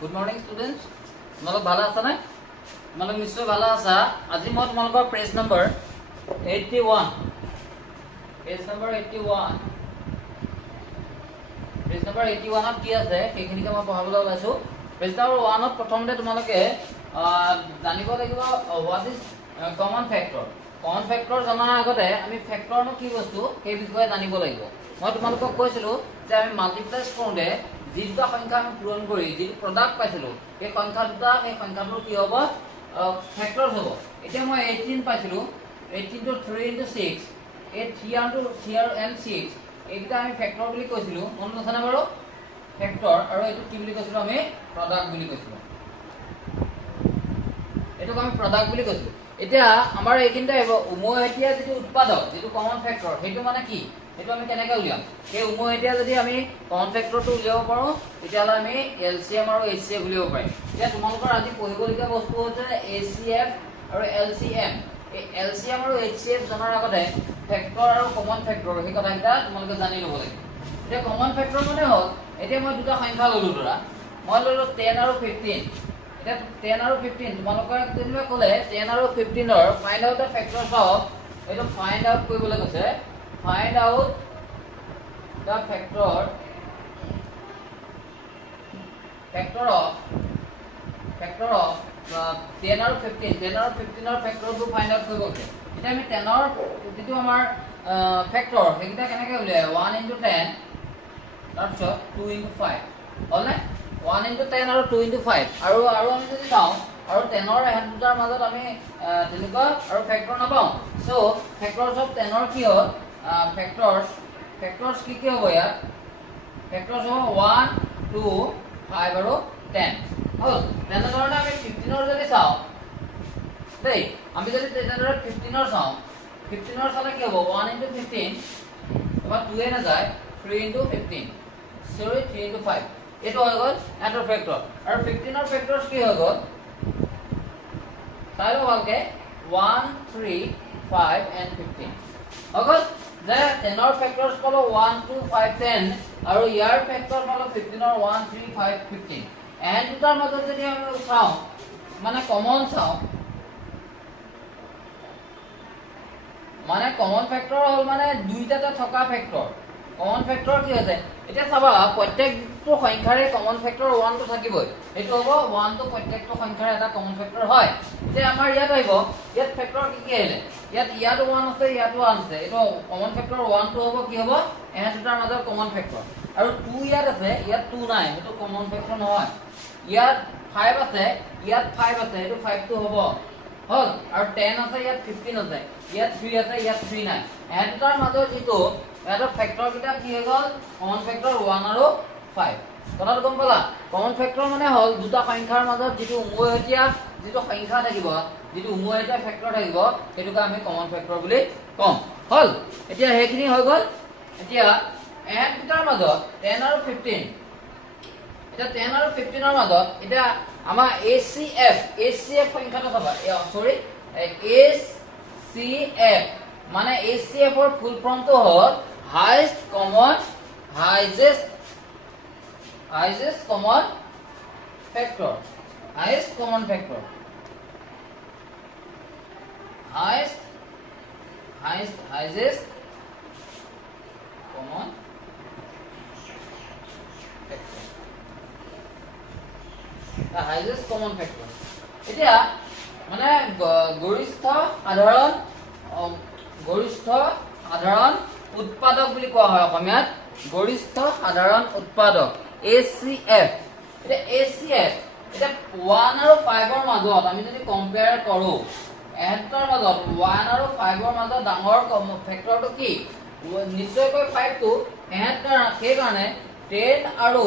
Good morning, students. তোমালোক ভালো আছা না? তোমালোক নিশ্চয় ভালো আছা। আজি মই তোমালোকৰ page number 81 page number 81 page number 81 ত কি আছে সেইখিনিকে মই পঢ়াবলৈ ওলাইছো। পেজ নম্বৰ 1 ত প্ৰথমতে তোমালোকে জানিব লাগিব what is common factor. Common factor জনাৰ আগতে আমি ফেক্টৰনো কি বস্তু সেই বিষয়ে জানিব লাগিব। মই তোমালোকক কৈছিলো যে আমি মাল্টিপ্লাইজ কৰোঁতে যি দুটা সংখ্যা আমি পূৰণ কৰি যি প্ৰডাক্ট পাইছিলো সেই সংখ্যা দুটা সেই সংখ্যাটো কি হ'ব ফেক্টৰছ হ'ব। এতিয়া মই 18 পাইছিলো 18 to 3 into 6 এই 3 and 6 এইটা আমি ফেক্টৰ বুলি কৈছিলো মনত আছে না বাৰু ফেক্টৰ আৰু এইটো কি বুলি কৈছিলো আমি প্ৰডাক্ট বুলি কৈছিলো এটোক আমি প্ৰডাক্ট বুলি কৈছিলো। এতিয়া আমাৰ এইখিনিতে আহিব উমৈহতীয়া যিটো উৎপাদক যিটো কমন ফেক্টৰ সেইটো মানে কি সেইটো আমি কেনেকৈ উলিয়াম সেই উমৈহতীয়া যদি আমি কমন ফেক্টৰটো উলিয়াব পাৰোঁ তেতিয়াহ'লে আমি এলচিএম আৰু এইচচিএফ উলিয়াব পাৰিম। এতিয়া তোমালোকৰ আজি পঢ়িবলগীয়া বস্তু হৈছে এইচচিএফ আৰু এলচিএম। এই এলচিএম আৰু এইচচিএফ জনাৰ আগতে ফেক্টৰ আৰু কমন ফেক্টৰ সেই কথাকেইটা তোমালোকে জানি ল'ব লাগিব। এতিয়া কমন ফেক্টৰ মানে হ'ল এতিয়া মই দুটা সংখ্যা ল'লোঁ ধৰা মই ল'লোঁ 10 আৰু 15 এতিয়া 10 আৰু 15 তোমালোকৰ কোনোবাই ক'লে 10 আৰু 15 find out the factors of এইটো ফাইণ্ড আউট কৰিবলৈ কৈছে find out the factor of 10 আৰু 15 ফেক্টৰটো ফাইণ্ড আউট কৰিব কৈছে। এতিয়া আমি 10ৰ যিটো আমাৰ ফেক্টৰ সেইকেইটা কেনেকৈ উলিয়াই 1 into 10 তাৰপিছত 2 into 5 হ'লনে 1 into 10 আৰু 2 into 5 আৰু আমি যদি চাওঁ আৰু 10ৰ এহেত দুটাৰ মাজত আমি তেনেকুৱা আৰু ফেক্টৰ নাপাওঁ। চ' ফেক্টৰছ অফ 10ৰ কি হ'ল ফেক্টৰছ কি হ'ব ইয়াত ফেক্টৰছ হ'ব 1 2 5 আৰু 10 হ'ল। তেনেধৰণে আমি 15ৰ যদি চাওঁ দেই আমি যদি তেনেদৰে 15ৰ চাওঁ 15ৰ চালে কি হ'ব 1 into 15 তোমাৰ 2 এ নাযায় 3 into 15 3 into 5 এইটো হৈ গ'ল এটাৰ ফেক্টৰ আৰু 15ৰ ফেক্টৰছ কি হৈ গ'ল চাই লওঁ ভালকে 1 3 5 and 15 হৈ গ'ল যে 10ৰ ফেক্টৰছ পালো 1 2 5 10 আৰু ইয়াৰ ফেক্টৰ পালো 15ৰ 1 3 5 15 এণ্ড দুটাৰ মাজত যদি আমি চাওঁ মানে কমন চাওঁ মানে কমন ফেক্টৰ হ'ল মানে দুইটাতে থকা ফেক্টৰ কমন ফেক্টৰ কি হৈছে এতিয়া চাবা প্ৰত্যেকটো সংখ্যাৰে কমন ফেক্টৰ 1 টো থাকিবই এইটো হ'ব 1 টো প্ৰত্যেকটো সংখ্যাৰ এটা কমন ফেক্টৰ হয়। যে আমাৰ ইয়াত আহিব ইয়াত ফেক্টৰ কি আহিলে ইয়াত 1 আছে ইয়াতো 1 আছে এইটো কমন ফেক্টৰ 1 টো হ'ব কি হ'ব এহেত দুটাৰ মাজৰ কমন ফেক্টৰ আৰু 2 ইয়াত আছে ইয়াত 2 নাই সেইটো কমন ফেক্টৰ নহয়। ইয়াত 5 আছে ইয়াত 5 আছে এইটো 5 টো হ'ব হ'ল আৰু 10 আছে ইয়াত 15 আছে ইয়াত 3 আছে ইয়াত 3 নাই এহেত দুটাৰ মাজৰ যিটো এটা ফেক্টৰ কিটা কি হৈ গ'ল কমন ফেক্টৰ 1 আৰু 5 কথাটো গম পালা। কমন ফেক্টৰ মানে হ'ল দুটা সংখ্যাৰ মাজত যিটো উমৈহতীয়া যিটো সংখ্যা থাকিব যিটো উমৈহতীয়া ফেক্টৰ থাকিব সেইটোকে আমি কমন ফেক্টৰ বুলি কম হ'ল। এতিয়া সেইখিনি হৈ গ'ল। এতিয়া এহেত দুটাৰ মাজত 10 আৰু 15 এতিয়া 10 আৰু 15ৰ মাজত এতিয়া আমাৰ ACF সংখ্যাটো চাবা সৰি ACF মানে ACF ৰ ফুল ফৰ্মটো হ'ল highest common factor highest common factor highest common factor the highest common factor এতিয়া মানে গৰিষ্ঠ সাধাৰণ উৎপাদক বুলি কোৱা হয় অসমীয়াত গৰিষ্ঠ সাধাৰণ উৎপাদক ACF। এতিয়া ACF এতিয়া 1 আৰু 5ৰ মাজত আমি যদি কম্পেয়াৰ কৰো এহেতৰ মাজত 1 আৰু 5ৰ মাজত ডাঙৰ ফেক্টৰটো কি নিশ্চয়কৈ 5 টো এহেতৰ সেইকাৰণে 10 আৰু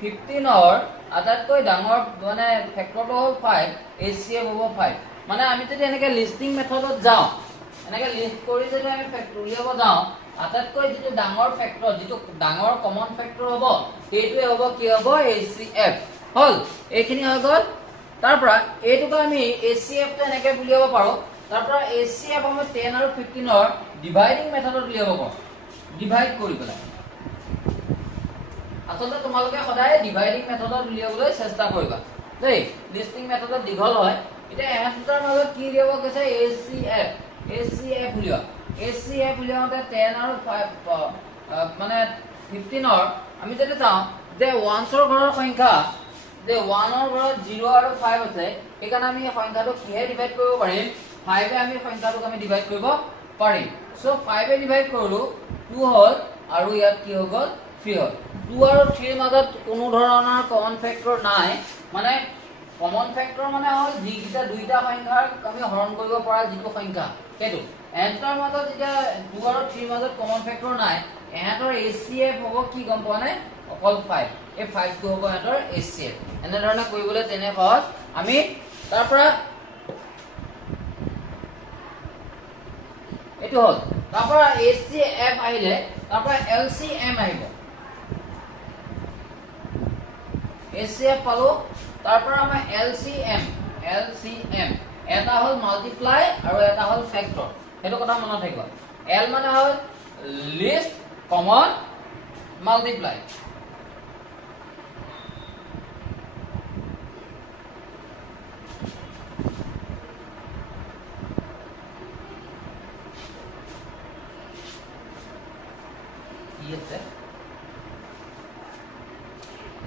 15ৰ আটাইতকৈ ডাঙৰ মানে ফেক্টৰটো হ'ল 5 ACF হ'ব 5 মানে আমি যদি এনেকৈ লিষ্টিং মেথডত যাওঁ এনেকৈ লিষ্ট কৰি যদি আমি ফেক্টৰ উলিয়াব যাওঁ আটাইতকৈ যিটো ডাঙৰ ফেক্টৰ যিটো ডাঙৰ কমন ফেক্টৰ হ'ব সেইটোৱে হ'ব কি হ'ব ACF হ'ল। এইখিনি হৈ গ'ল। তাৰ পৰা এইটোকে আমি ACF টো এনেকৈ উলিয়াব পাৰোঁ। তাৰ পৰা ACF আমি 10 আৰু 15ৰ ডিভাইডিং মেথডত উলিয়াব পাৰোঁ ডিভাইড কৰি পেলাই আচলতে তোমালোকে সদায় ডিভাইডিং মেথডত উলিয়াবলৈ চেষ্টা কৰিবা দেই লিস্টিং মেথডত দীঘল হয় এতিয়া এহেত দুটাৰ মাজত কি উলিয়াব কৈছে ACF উলিওৱা ACF উলিয়াওঁতে 10 আৰু 5 মানে 15 আমি যদি চাওঁ যে 1 ৰ ঘৰৰ সংখ্যা যে 1 ৰ ঘৰত 0 আৰু 5 আছে এইকাৰণে আমি সংখ্যাটো কিহে ডিভাইড কৰিব পাৰিম 5 এ আমি সংখ্যাটোক আমি ডিভাইড কৰিব পাৰিম সো 5 এ ডিভাইড কৰিলো 2 হল আৰু ইয়াত কি হৈ গল 3 হল 2 আৰু 3 ৰ মাজত কোনো ধৰণৰ কমন ফেক্টৰ নাই মানে কমন ফেক্টৰ মানে হল যিকিটা দুইটা সংখ্যাৰ আমি হৰণ কৰিব পৰা যিটো সংখ্যা সেইটো এন্টাৰ মাজত যেতিয়া 2 আৰু 3 ৰ মাজত কমন ফেক্টৰ নাই এহেতৰ ACF হ'ব কি গম পোৱা নাই অকল 5 এই 5 টো হ'ব এহেতৰ ACF এনে ধৰণে কৰিবলৈ তেনে সহজ আমি তাৰ পৰা এটো হল তাৰ পৰা ACF আহিলে তাৰ পৰা LCM আহিব ACF পালো তাৰ পৰা আমাৰ LCM এটা হল মাল্টিপ্লাই আৰু এটা হল ফেক্টৰ হেতু কথা মনত থাকিব L মানে হল least common multiple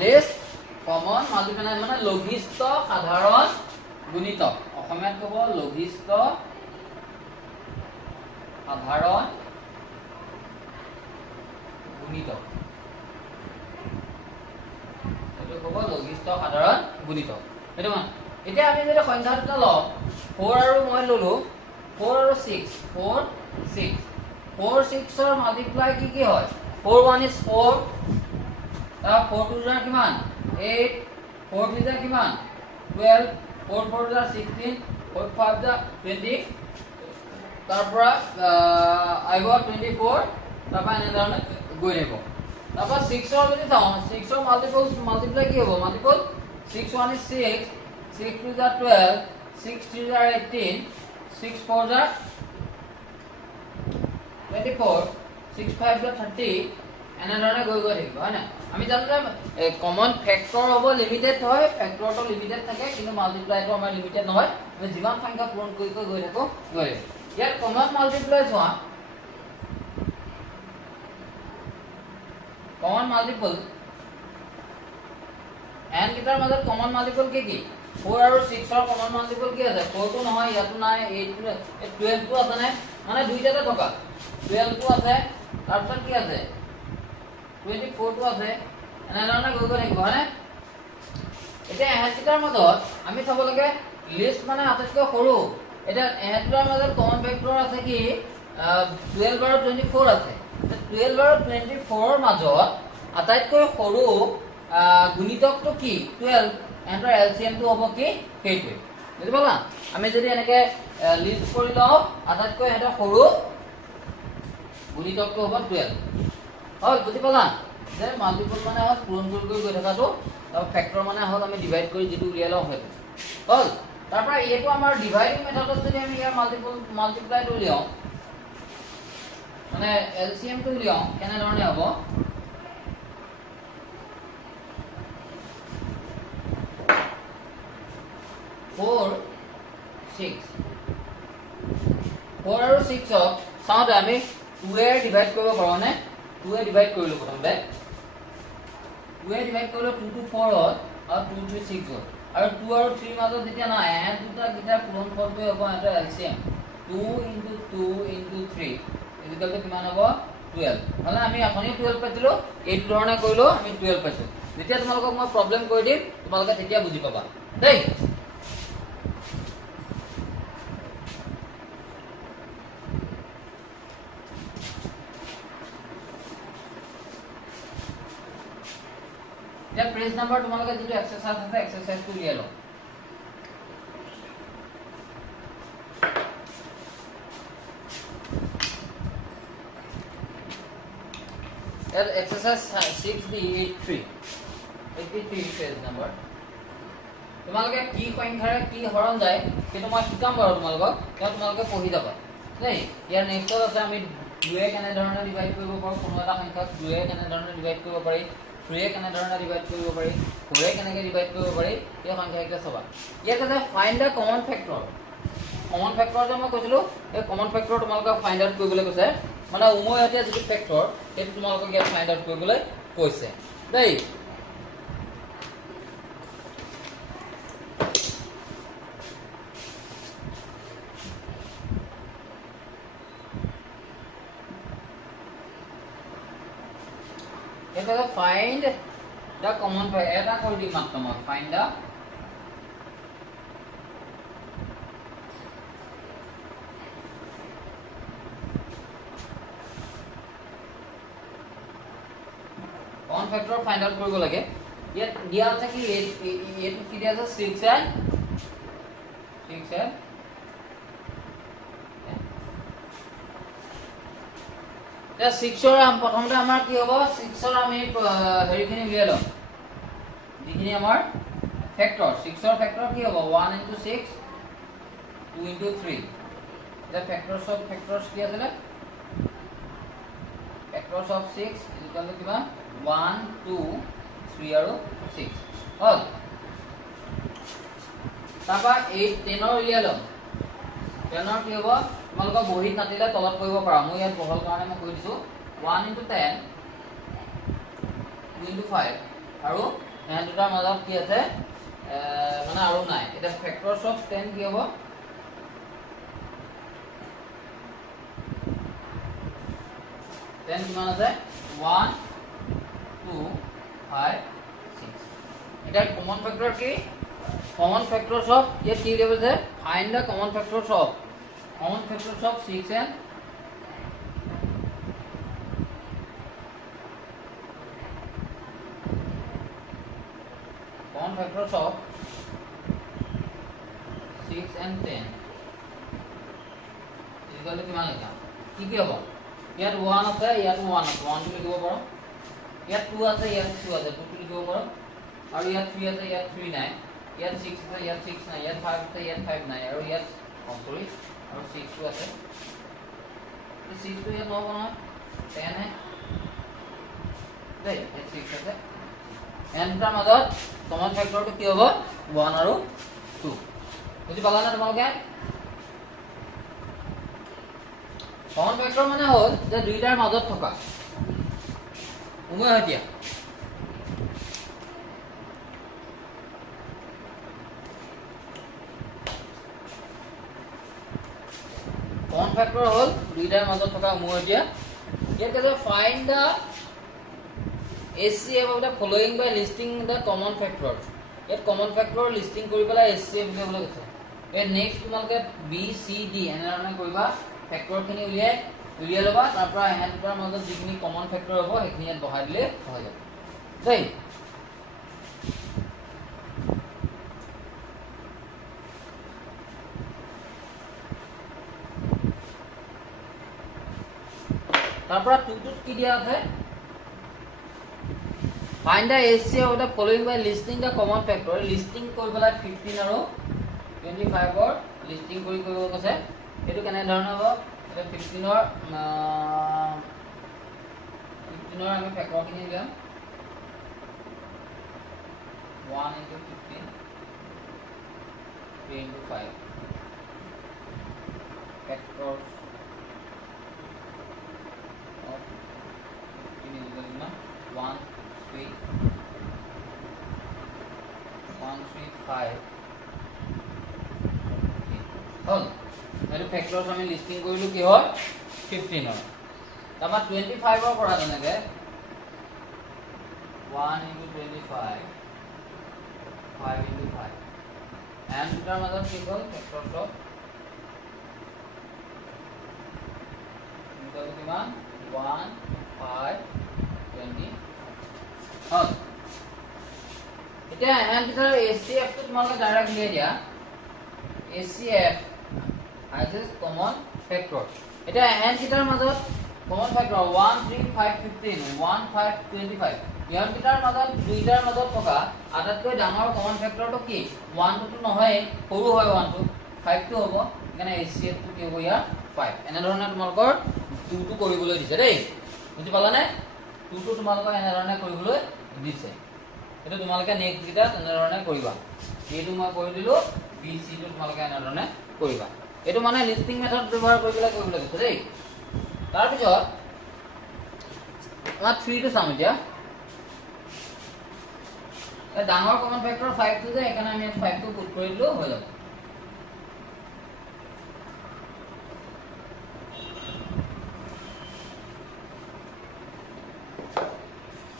least common multiple মানে লঘিষ্ঠ সাধাৰণ গুণিতক অসমীয়াত ক'ব লঘিষ্ঠ সাধাৰণ গুণিতক এটো ক'ব লঘিষ্ঠ সাধাৰণ গুণিতক এটো মানে এতিয়া আমি যদি সংখ্যা দুটা লও 4 আৰু মই ললো 4 আৰু 6 4 6 ৰ মাল্টিপ্লাই কি হয় 4 1 is 4 4 2 jar কিমান 8 4 3 jar কিমান 12 4 4 jar 16 4 5 jar 20 তাৰ পৰা আইব 24 তাৰ পৰা এনে ধৰণে গৈ থাকিব তাৰ পৰা 6 ৰ যদি চাওঁ 6 ৰ মাল্টিপ্লাই কি হ'ব multiple 6 1 is 6 6 2 jar 12 6 3 jar 18 6 4 jar 24 6 5 jar 30 এনে ধৰণে গৈ থাকিব হয় না আমি জানো যে কমন ফেক্টৰ হ'ব লিমিটেড হয় ফেক্টৰটো লিমিটেড থাকে কিন্তু মাল্টিপ্লাইটো আমাৰ লিমিটেড নহয় আমি যিমান সংখ্যা পূৰণ কৰি গৈ থাকো ইয়াত কমন মাল্টিপ্লাই চোৱা কমন মাল্টিপল n কিটাৰ মাজত কমন মাল্টিপল কি 4 আৰু 6 ৰ কমন মাল্টিপল কি আছে 4 টো নহয় ইয়াতো নাই 8 12 টো আছে নাই মানে দুইটাতে থকা 12 টো আছে তাৰপিছত কি আছে 24 টো আছে এনে ধৰণে গৈ থাকিব হয়নে এতিয়া এহেতৰ মাজত আমি চাব লাগে লিষ্ট মানে আটাইতকৈ সৰু এটা এহেতৰ মাজত কমন ফেক্টৰ আছে কি 12 আৰু 24 আছে 12 আৰু 24 ৰ মাজত আটাইতকৈ সৰু গুণিতকটো কি 12 এহেতৰ LCM টো হ'ব কি সেইটোৱে বুজি পালা আমি যদি এনেকে লিষ্ট কৰি লও আটাইতকৈ এহেতৰ সৰু গুণিতকটো হ'ব 12 হল বুজি পালা যে মাল্টিপল মানে হল পূৰণ কৰি গৈ থাকাটো আৰু ফেক্টৰ মানে হল আমি ডিভাইড কৰি যেটো উলিয়াই লও হয় হল তাৰ পৰা এইটো আমাৰ ডিভাইডিং মেথডত যদি আমি ইয়াৰ মাল্টিপ্লাই টো উলিয়াও মানে LCM টো উলিয়াও কেনে ধৰণে হ'ব 4 আৰু 6 চাওঁতে আমি 2 এ ডিভাইড কৰিব পাৰো নে 2 এ ডিভাইড কৰিলো প্ৰথমতে 2 এ ডিভাইড কৰিলো 2 to 4 হল আৰু 2 to 6 হল আৰু 2 আৰু 3 মাজত যেতিয়া না এহেত দুটা গিটা পূৰণ ফলটো হ'ব এটা LCM 2 into 2 into 3 equal to কিমান হ'ব 12 মানে আমি আপুনি 12 পাইছিলো এই ধৰণে কৰিলো আমি 12 পাইছো যেতিয়া তোমালোকক মই প্ৰবলেম কৰি দিম তোমালোকে তেতিয়া বুজি পাবা দেই या पेज नंबर তোমালোকে যেটো এক্সারসাইজ আছে এক্সারসাইজটো উলিয়াই লও এর এক্সারসাইজ 6D83 পেজ নাম্বার তোমালোকে কি সংখ্যাৰে কি হৰণ যায় সেইটো মই শিকাম বাৰু তোমালোকে পঢ়ি যাবা দেই ইয়াৰ নেক্সট আছে আমি 2 কেনে ধৰণে ডিভাইড কৰিব পাৰো কোনো এটা সংখ্যাক 2 কেনে ধৰণে ডিভাইড কৰিব পাৰি 3 কেনে ধৰণে ডিভাইড কৰিব পাৰি 4 কেনেকৈ ডিভাইড কৰিব পাৰি এই সংখ্যাকেইটা চাবা ইয়াত আছে ফাইন্ড দা কমন ফেক্টৰ যে মই কৈছিলোঁ এই কমন ফেক্টৰ তোমালোকক ফাইন্ড আউট কৰিবলৈ কৈছে মানে উমৈহতীয়া যিটো ফেক্টৰ সেইটো তোমালোকক ইয়াত ফাইন্ড আউট কৰিবলৈ কৈছে দেই এটা find the common factor এটা কৰি দিম মাত্ৰ মই find the common factor find out কৰিব লাগে ইয়াত দিয়া আছে কি এইটো কি দিয়া আছে 6 and 6 ৰ প্ৰথমতে আমাৰ কি হ'ব 6 ৰ আমি হেৰিখিনি উলিয়াই লম যিখিনি আমাৰ ফেক্টৰ 6 ৰ ফেক্টৰ কি হ'ব 1 into 6 2 into 3 the factors of factors কি আছে factors of 6 equal to কিমান 1 2 3 আৰু 6 হ'ল তাৰপা 8 10 ৰ উলিয়াই লম 10 ৰ কি হ'ব তোমালোকৰ বহিত নাতিলে তলত কৰিব পাৰা মই ইয়াত বহল কাৰণে মই কৈ দিছো 1 into 10 2 into 5 আৰু এন দুটাৰ মাজত কি আছে মানে আৰু নাই এটা ফেক্টৰস অফ 10 কি হ'ব 10 কিমান আছে 1 2 5 6 এটা কমন ফেক্টৰ কি কমন ফেক্টৰস অফ ये কি লেভেল আছে find the common factors of common factors of 6 and common factors of 6 and 10 equal to কিমান লিখা কি কি হ'ব ইয়াত 1 আছে ইয়াত 1 আছে 1 টো লিখিব পাৰো ইয়াত 2 আছে ইয়াত 2 আছে 2 টো লিখিব পাৰো আৰু ইয়াত 3 আছে ইয়াত 3 নাই ইয়াত 6 আছে ইয়াত 6 নাই ইয়াত 5 আছে ইয়াত 5 নাই আৰু ইয়াত সৰি और 6 टू আছে तो 6 टू ये নহব না 10 है দেই 6 আছে n টা মাজত কমন ফ্যাক্টৰ টো কি হ'ব 1 আৰু 2 বুজি পালা না তোমালোকে কমন ফ্যাক্টৰ মানে হ'ল যে দুইটাৰ মাজত থকা উমৈহতীয়া common factor হল দুইটাৰ মাজত থকা উমৈহতীয়া ইয়াত কৈছে find the HCF of the following by listing the common factors ইয়াত common factor listing কৰি পেলাই HCF উলিয়াবলৈ কৈছে এই নেক্সট তোমালোকে B C D এনে কৰিবা ফেক্টৰ খিনি উলিয়াই লবা তাৰ পৰা এহেতৰ মাজত যিখিনি common factor হ'ব সেইখিনি ইয়াত বহাই দিলে হৈ যাব দেই তাৰপৰা 2 টো কি দিয়া আছে find the HCF of the following by listing the common factor listing কৰিবলৈ 15 আৰু 25 ৰ লিস্টিং কৰিব কৈছে এটো কেনে ধৰণৰ হ'ব এটা 15 ৰ আমি ফেক্টৰ খিনি Liam 1 into 15 3 into 5 factors of 15 is equal to 1 3 5 হল মানে ফ্যাক্টৰস আমি লিস্টিং কৰিলো কি হয় 15 ৰ তামা 25 ৰ পৰা তেনেকে 1 into 25 5 into 5 and দুটাৰ মাজত কি হ'ল ফ্যাক্টৰস অফ ইকুৱেল টু কিমান 1 5 20 হল এতিয়া এহেন কিটাৰ HCF টো তোমালোকে ডাইৰেক্ট লিয়াই দিয়া HCF as a common factor এটা এহেন কিটাৰ মাজত common factor 1 3 5 15 1 5 25 ইয়াৰ কিটাৰ মাজত দুইটাৰ মাজত থকা আটাইতকৈ ডাঙৰ common factor টো কি 1 টো নহয় সৰু হয় 1 টো 5 টো হ'ব মানে HCF টো কি হ'ব ইয়াৰ 5 এনে ধৰণে তোমালোকৰ 2 টো কৰিবলৈ দিছে দেই বুজি পালানে 2 টো তোমালোকৰ এনে ধৰণে কৰিবলৈ দিছে এটা তোমালোকে নেক্সট গিটা তেনেধৰণে কৰিবা এইটো মই কৰি দিলো বি সি টো তোমালোকে এনেধৰণে কৰিবা এইটো মানে লিস্টিং মেথড ব্যৱহাৰ কৰি পেলাই কৰিব লাগে দেই তাৰ পিছত আমাৰ 3 টো চাম এতিয়া এই ডাঙৰ কমন ফেক্টৰ 5 টো যে এখানে আমি 5 টো পুট কৰি দিলো হৈ যাব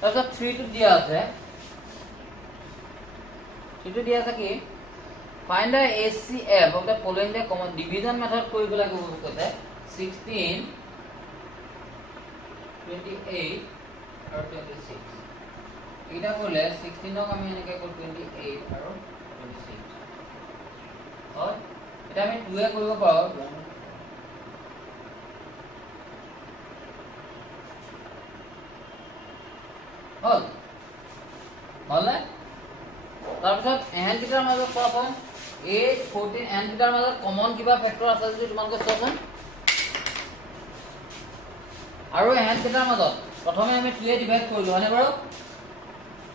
তাৰপিছত 3 টো দিয়া আছে 3 টো দিয়া আছে কি find the HCF of the following the common division method কৰি পেলাই ক'ব কৈছে 16 28 আৰু 26 এটা কৰিলে 16 ক আমি এনেকৈ কৰি 28 আৰু 26 হয় এটা আমি 2 এ কৰিব পাৰো হল হল তাৰপিছত এহেন কিটাৰ মাজত কোৱাচোন 8 14 এহেন কিটাৰ মাজত কমন কিবা ফেক্টৰ আছে যদি তোমালোকে চোৱাচোন আৰু এহেন কিটাৰ মাজত প্ৰথমে আমি 2 এ ডিভাইড কৰিলো হয়নে বাৰু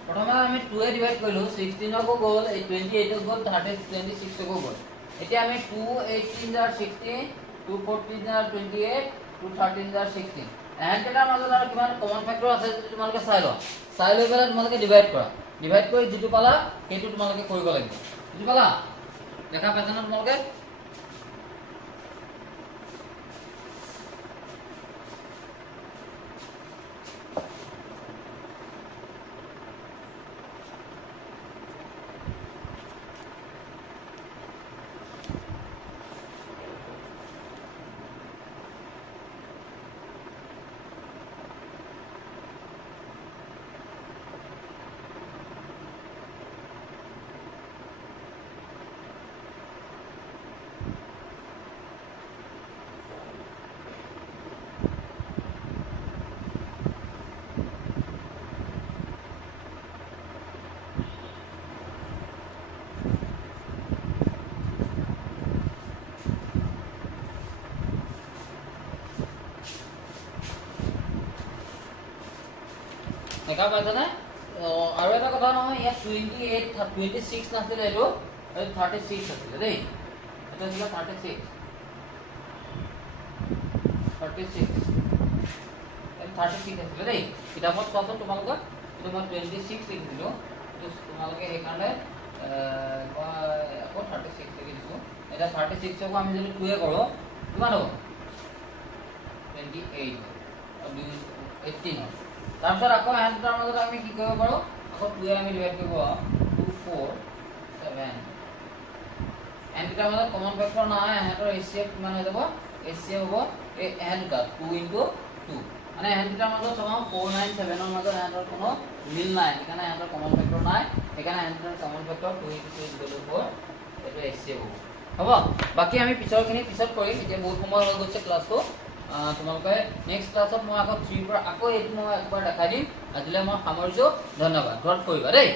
প্ৰথমে আমি 2 এ ডিভাইড কৰিলো 16 কো গ'ল 28 কো গ'ল 26 কো গ'ল এতিয়া আমি 2 18 জাৰ 16 2 14 জাৰ 28 2 13 জাৰ 16 এহেন কিটাৰ মাজত আৰু কিমান কমন ফেক্টৰ আছে যদি তোমালোকে চাই লৈ পেলাই তোমালোকে ডিভাইড কৰা ডিভাইড কৰি যেটো পালা সেইটো তোমালোকে কৰিব লাগিব বুজি পালা দেখা পাইছা না তোমালোকে দেখা পাইছা না আৰু এটা কথা নহয় ইয়া 28 26 নাছিলে এটো 36 আছিল দেই এটা ছিল 36 আছিল দেই কিতাপত চাওঁতে তোমালোকে এটো মই 26 লিখিলো তোমালোকে এই কাৰণে আকৌ 36 লিখি দিছো এটা 36 কো আমি যদি 2 এ কৰো কিমান হ'ব 28 18 তাৰপিছত আকৌ এহেনটাৰ মাজত আমি কি কৰিব পাৰো আকৌ 2 এ আমি ডিভাইড কৰিব 2 4 7 এহেনটাৰ মাজত কমন ফেক্টৰ নাই এহেতৰ HCF কিমান হৈ যাব HCF হ'ব এই এহেনটা 2 * 2 মানে এহেনটাৰ মাজত সমান 4 9 7 ৰ মাজত এহেতৰ কোনো মিল নাই এখানে এহেতৰ কমন ফেক্টৰ নাই এখানে এহেতৰ কমন ফেক্টৰ 2 * 2 4 এটো HCF হ'ব বাকি আমি পিছৰখিনি পিছত কৰিম এতিয়া বহুত সময় হৈ গৈছে ক্লাসটো তোমালোকে নেক্সট ক্লাছত মই আকৌ 3 পৰা আকৌ এইটো মই একবাৰ দেখাই দিম আজিলৈ মই সামৰিছো ধন্যবাদ ঘৰত কৰিবা দেই